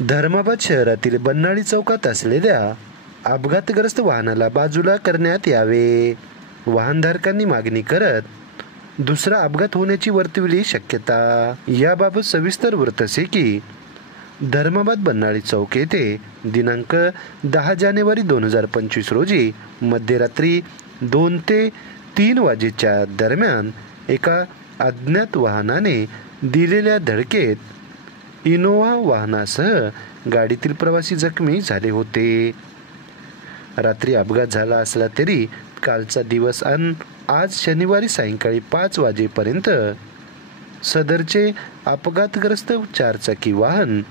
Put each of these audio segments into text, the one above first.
धर्माबाद शहरातील बन्नाळी चौकात असलेल्या अपघातग्रस्त वाहनाला बाजूला करण्यात यावे. वाहनधारकांनी मागणी करत दुसरा अपघात होण्याची वर्तविली शक्यता. याबाबत सविस्तर वृत्त असे की धर्माबाद बन्नाळी चौक येथे दिनांक 10 जानेवारी 2025 रोजी मध्यरात्री 2 ते 3 वाजेच्या दरम्यान एका अज्ञात वाहनाने दिलेल्या धडकेत इनोव्हा वाहनासह गाडीतील प्रवासी जखमी झाले होते. रात्री अपघात झाला असला तरी कालचा दिवस आणि आज शनिवारी सायंकाळी 5 वाजेपर्यंत सदरचे अपघातग्रस्त चारचाकी वाहन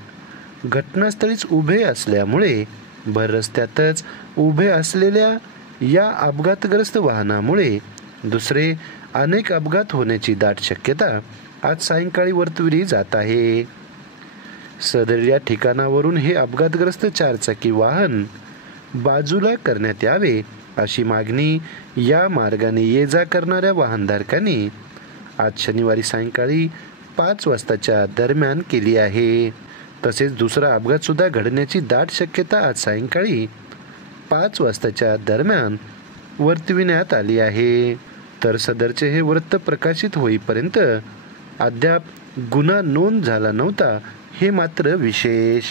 घटनास्थळीच उभे असल्यामुळे भर रस्त्यातच उभे असलेल्या या अपघातग्रस्त वाहनामुळे दुसरे अनेक अपघात होण्याची दाट शक्यता आज सायंकाळी वर्तविली जात आहे. सदर या ठिकाणावरून हे अपघातग्रस्त चारचाकी वाहन बाजूला करण्यात यावे अशी मागणी या मार्गाने ये जा करणाऱ्या वाहनधारकांनी आज शनिवारी सायंकाळी 5 वाजताच्या दरम्यान केली आहे. तसेच दुसरा अपघात सुद्धा घडण्याची दाट शक्यता आज सायंकाळी 5 वाजताच्या दरम्यान वर्तविण्यात आली आहे. तर सदरचे हे वृत्त प्रकाशित होईपर्यंत अद्याप गुन्हा नोंद झाला नव्हता, हे मात्र विशेष.